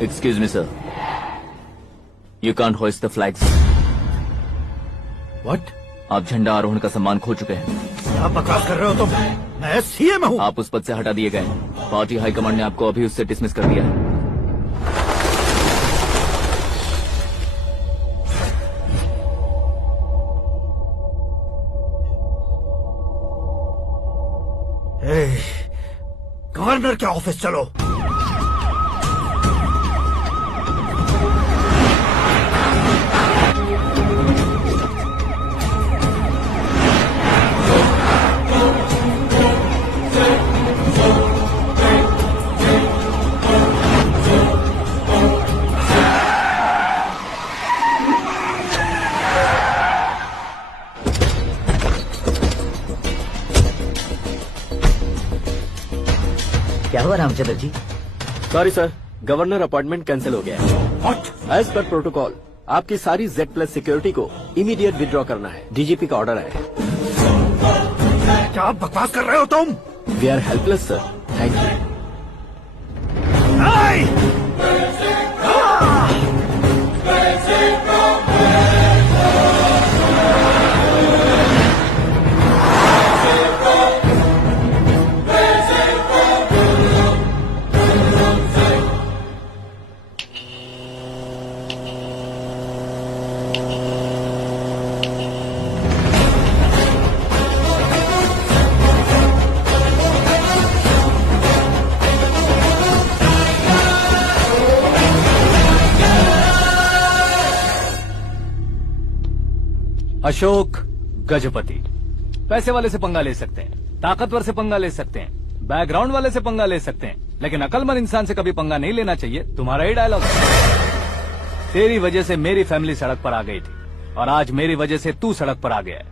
Excuse me, sir. You can't hoist the flags. What? आप झंडा आरोहण का सम्मान खो चुके हैं। क्या बकवास कर रहे हो तुम? मैं सीएम हूँ। आप उस पद से हटा दिए गए। पार्टी हाईकमांड ने आपको अभी उससे डिसमिस कर दिया है। गवर्नर के ऑफिस चलो। क्या हुआ Ramchandra ji? Sorry sir, governor appointment cancel हो गया है। What? एज पर प्रोटोकॉल आपकी सारी Z+ सिक्योरिटी को इमीडिएट विड्रॉ करना है। डीजीपी का ऑर्डर है। क्या बकवास कर रहे हो तुम? We are helpless sir, thank you. Ashok Gajapati पैसे वाले से पंगा ले सकते हैं, ताकतवर से पंगा ले सकते हैं, बैकग्राउंड वाले से पंगा ले सकते हैं, लेकिन अकलमंद इंसान से कभी पंगा नहीं लेना चाहिए। तुम्हारा ही डायलॉग है। तेरी वजह से मेरी फैमिली सड़क पर आ गई थी और आज मेरी वजह से तू सड़क पर आ गया है।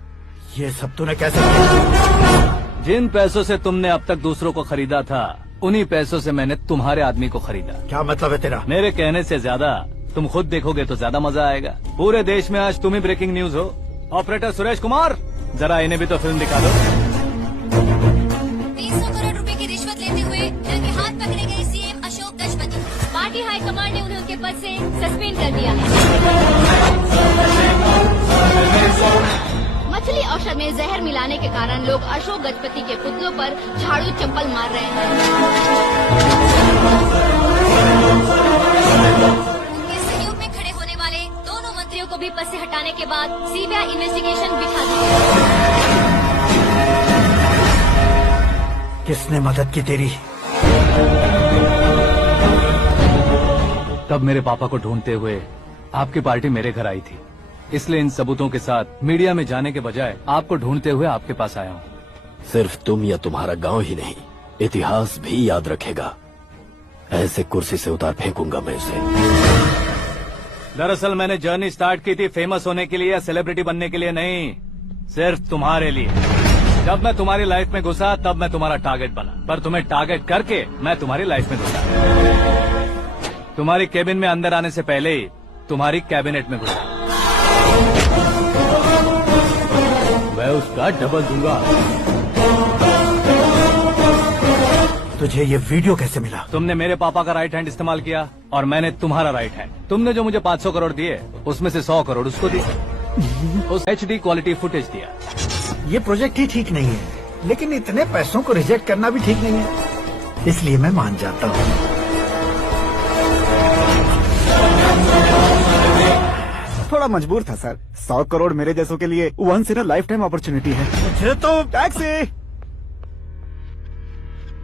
ये सब तूने कैसे किया? जिन पैसों से तुमने अब तक दूसरों को खरीदा था, उन्हीं पैसों से मैंने तुम्हारे आदमी को खरीदा। क्या मतलब है तेरा? मेरे कहने से ज्यादा तुम खुद देखोगे तो ज्यादा मजा आएगा। पूरे देश में आज तुम ही ब्रेकिंग न्यूज हो। ऑपरेटर सुरेश कुमार, जरा इन्हें भी तो फिल्म दिखा दो। 300 करोड़ रुपए की रिश्वत लेते हुए इनके हाथ पकड़े गए CM Ashok Gajapati. Party high command ने उन्हें उनके पद से सस्पेंड कर दिया है। मछली औषध में जहर मिलाने के कारण लोग अशोक गजपति के पुतलों पर झाड़ू चप्पल मार रहे हैं। उनके सहयोग में खड़े होने वाले दोनों मंत्रियों को भी पद से हटाने के बाद सीबीआई इन्वेस्टिगेशन बिठा दी। किसने मदद की तेरी? तब मेरे पापा को ढूंढते हुए आपकी पार्टी मेरे घर आई थी, इसलिए इन सबूतों के साथ मीडिया में जाने के बजाय आपको ढूंढते हुए आपके पास आया हूँ। सिर्फ तुम या तुम्हारा गांव ही नहीं, इतिहास भी याद रखेगा। ऐसे कुर्सी से उतार फेंकूंगा मैं उसे। दरअसल मैंने जर्नी स्टार्ट की थी फेमस होने के लिए या सेलिब्रिटी बनने के लिए नहीं, सिर्फ तुम्हारे लिए। जब मैं तुम्हारी लाइफ में घुसा तब मैं तुम्हारा टारगेट बना, पर तुम्हें टारगेट करके मैं तुम्हारी लाइफ में घुसा। तुम्हारी केबिन में अंदर आने से पहले ही तुम्हारी कैबिनेट में घुसा। मैं उसका डबल दूंगा। तुझे ये वीडियो कैसे मिला? तुमने मेरे पापा का राइट हैंड इस्तेमाल किया और मैंने तुम्हारा राइट हैंड। तुमने जो मुझे 500 करोड़ दिए उसमें से 100 करोड़ उसको दिए। उस HD क्वालिटी फुटेज दिया। ये प्रोजेक्ट ही ठीक नहीं है, लेकिन इतने पैसों को रिजेक्ट करना भी ठीक नहीं है, इसलिए मैं मान जाता हूँ। थोड़ा मजबूर था सर। 100 करोड़ मेरे जैसों के लिए once in a lifetime opportunity है। मुझे तो टैक्सी।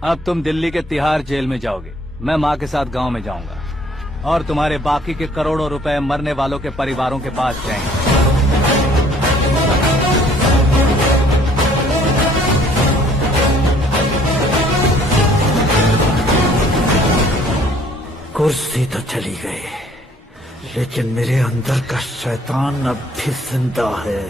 अब तुम दिल्ली के तिहाड़ जेल में जाओगे, मैं माँ के साथ गांव में जाऊंगा और तुम्हारे बाकी के करोड़ों रुपए मरने वालों के परिवारों के पास जाएंगे। कुर्सी तो चली गई, लेकिन मेरे अंदर का शैतान अब भी जिंदा है।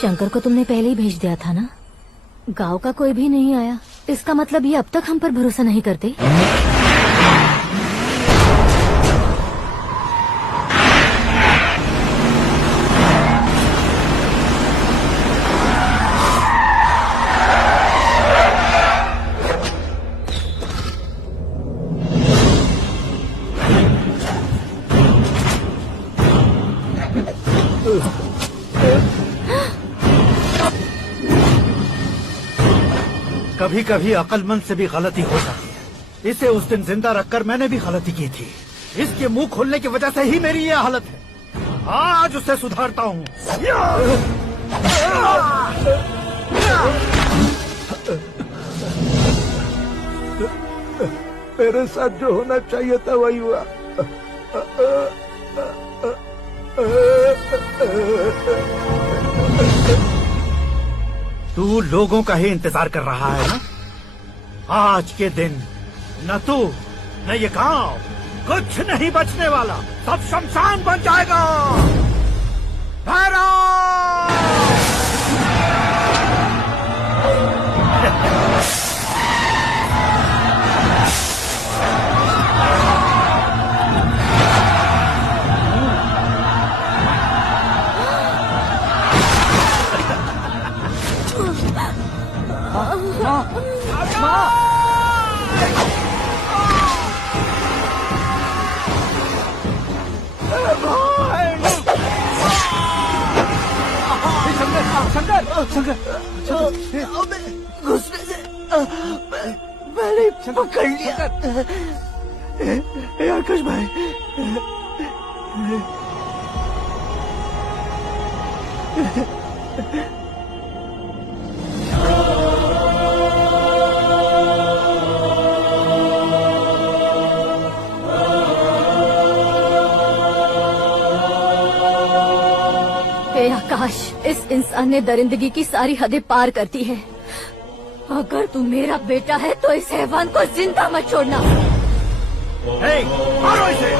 शंकर को तुमने पहले ही भेज दिया था ना? गांव का कोई भी नहीं आया, इसका मतलब ये अब तक हम पर भरोसा नहीं करते। कभी कभी अक्लमंद से भी गलती हो जाती है। इसे उस दिन जिंदा रखकर मैंने भी गलती की थी। इसके मुंह खोलने की वजह से ही मेरी ये हालत है। आज उसे सुधारता हूँ। मेरे साथ जो होना चाहिए था वही हुआ। तू लोगों का ही इंतजार कर रहा है ना? आज के दिन न तू न ये गांव कुछ नहीं बचने वाला, सब शमशान बन जाएगा। भैरव! घुसने से मैंने पकड़ लिया। आकाश भाई, हे आकाश, इस इंसान ने दरिंदगी की सारी हदें पार कर दी है। अगर तू मेरा बेटा है तो इस हैवान को जिंदा मत छोड़ना। मारो इसे!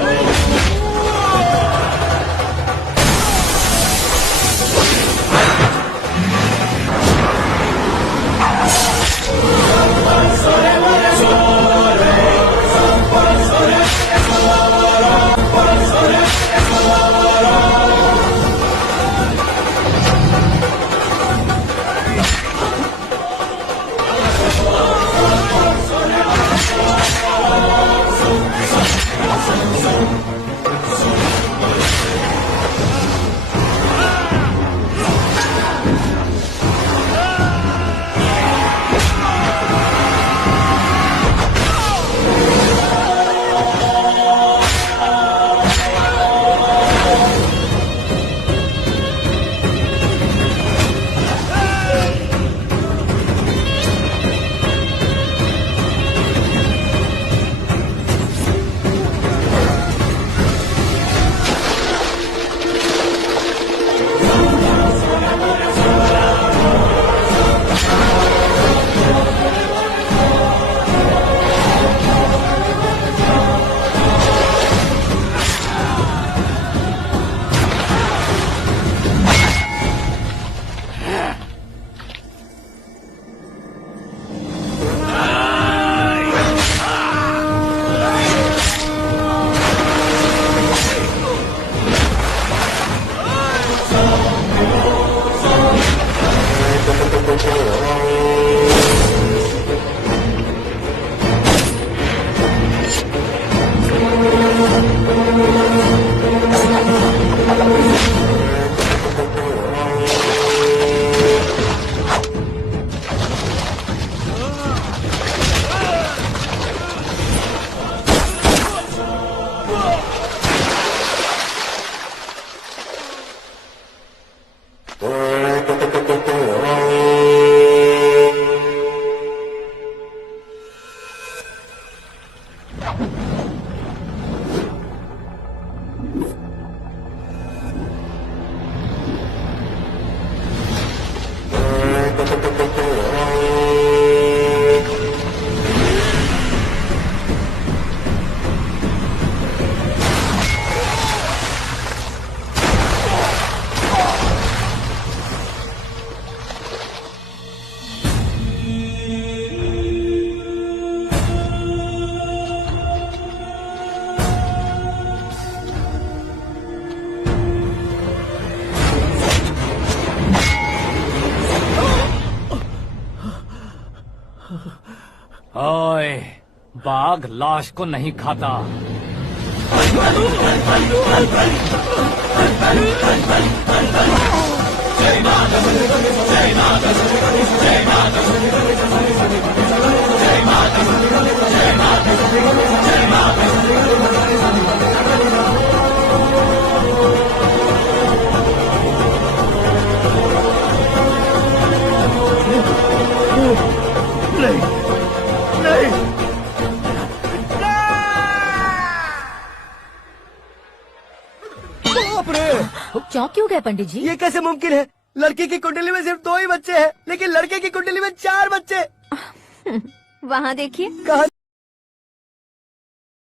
ओए, बाघ लाश को नहीं खाता। नहीं नहीं बाप रे, चौंक क्यों गए पंडित जी? ये कैसे मुमकिन है? लड़की की कुंडली में सिर्फ 2 ही बच्चे हैं, लेकिन लड़के की कुंडली में 4 बच्चे। वहाँ देखिए। कहा